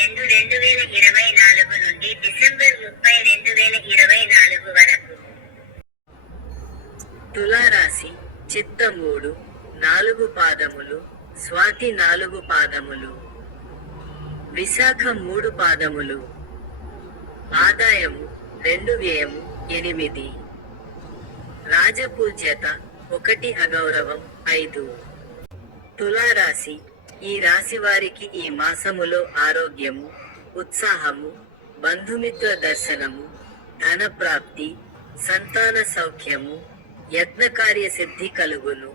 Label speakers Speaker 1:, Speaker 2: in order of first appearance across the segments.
Speaker 1: రెండు రెండు వేల ఇరవై నాలుగు నుండి డిసెంబర్ ముప్పై రెండు వేల ఇరవై నాలుగు వరకు.
Speaker 2: తులారాశి చిత్త మూడు నాలుగు పాదములు స్వాతి నాలుగు పాదములు. విశాఖ మూడు పాదములు. ఆదాయము రెండు వ్యయము ఎనిమిది. రాజపూజ్యత ఒకటి అగౌరవం ఐదు. తులారాశి ఈ రాశి వారికి ఈ మాసములో ఆరోగ్యము ఉత్సాహము బంధుమిత్ర దర్శనము ధన ప్రాప్తి సంతాన సౌఖ్యము యత్నకార్య సిద్ధి కలుగును.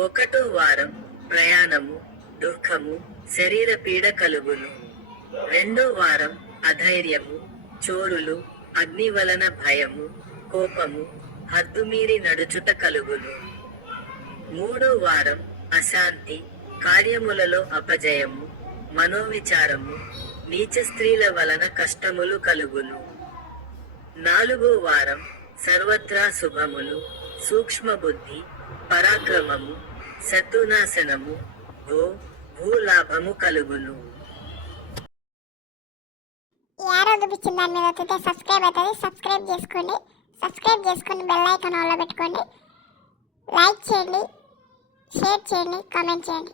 Speaker 2: ఒకటో వారం ప్రయాణము దుఃఖము శరీర పీడ కలుగును. రెండో వారం అధైర్యము చోరులు అగ్ని వలన భయము కోపము హద్దుమీరి నడుచుట కలుగును. మూడో వారం అశాంతి కార్యములలో అపజయము మనోవిచారము నీచ స్త్రీల వలన కష్టములు కలుగును. నాలుగో వారం సర్వత్రా శుభములు సూక్ష్మ బుద్ధి పరాక్రమము శత్రునాశనము భూ భూలాభము కలుగును.
Speaker 3: ఈ చూపించిన దాని మీద వస్తే సబ్స్క్రైబ్ అవుతుంది. సబ్స్క్రైబ్ చేసుకోండి. సబ్స్క్రైబ్ చేసుకొని బెల్ ఐకాన్ ఆన్లో పెట్టుకోండి. లైక్ చేయండి. షేర్ చేయండి. కామెంట్ చేయండి.